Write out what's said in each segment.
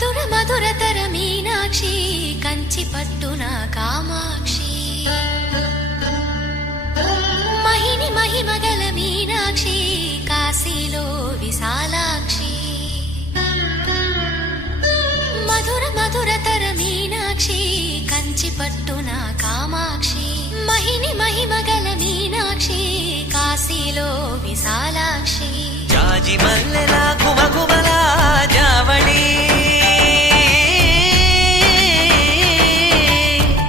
మధుర మధురతర మీనాక్షి కంచి పట్టున కామాక్షి మహిని మహిమగల మీనాక్షి కాశీలో విశాలాక్షి మధుర మధురతర మీనాక్షి కంచి పట్టున కామాక్షి మహిని మహిమగల మీనాక్షి కాశీలో విశాలాక్షి జాజి మల్లెలా గుమగుమలా జావళి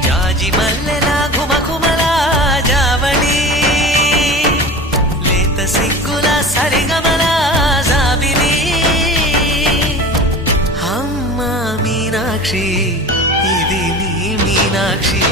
జాజి మల్లెలా గుమగుమలా జావళి లేత సిగ్గుల సరిగమల జాబిలి అమ్మ మీనాక్షి ఇది నీ మీనాక్షి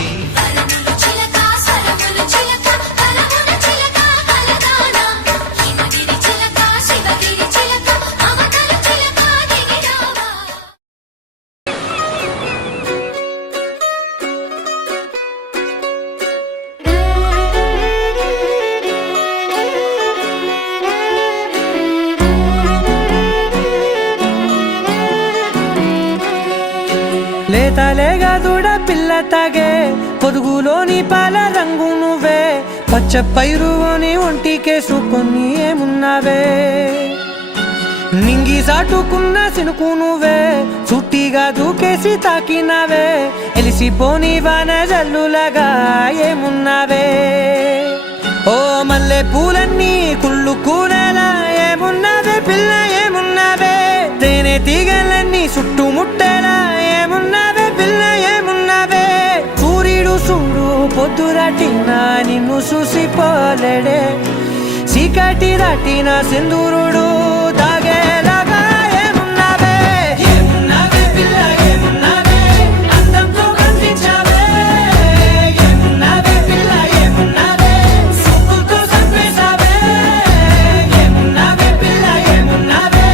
లేతలేగా దూడ పిల్ల తాగే పొదుగులోని పాల రంగు నువ్వే పచ్చ పైరుని ఒంటికేసుకొని ఏమున్నావే నింగి సాటుకున్న సినుకు నువ్వే చుట్టిగా దూకేసి తాకినావే ఎలిసిపోని వాన జల్లులగా ఏమున్నావే ఓ మల్లె పూలన్నీ కుళ్ళు కూరలా ఏమున్నావే పిల్ల ఏమున్నావే తేనె తీగలన్నీ చుట్టుముట్టేలా ఏమున్నావే పిల్ల ఏమున్నావే సూర్యుడు చూడు పొద్దురాటిన నిన్ను చూసిపోలేడే చీకటి దాటిన సింధూరుడు తాగేలాగా ఏమున్నావే ఏమున్నావే పిల్ల ఏమున్నావే అందంతో కనిపించావే ఏమున్నావే పిల్ల ఏమున్నావే సుక్కుతో చంపేశావే ఏమున్నావే పిల్ల ఏమున్నావే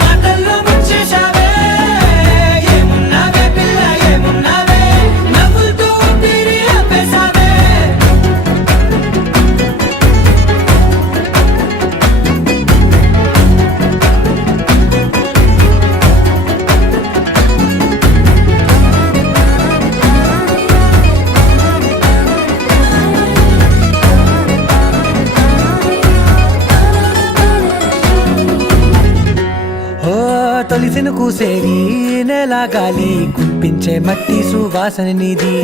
మాటల్లో ముంచేశావే ఏమున్నావే పిల్ల ఏమున్నావే నవ్వులతో ఊపిరి ఆపేశావే తొలిసిన కూసేవి నెల గాలి కుప్పించే మట్టి సువాసన నీది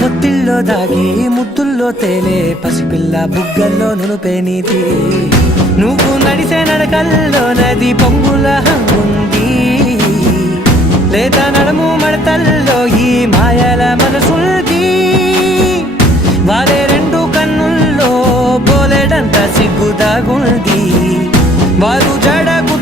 ముత్తిల్లో దాగి ముత్తుల్లో తేలే పసిపిల్ల బుగ్గల్లో నునుపే నీది నువ్వు నడిసే నడకల్లో నది పొంగుల హంగుంది లేదా నడుము మడతల్లో ఈ మాయల మనసుంది వారే రెండు కన్నుల్లో బోలెడంత సిగ్గు దాగుంది వారు జడకు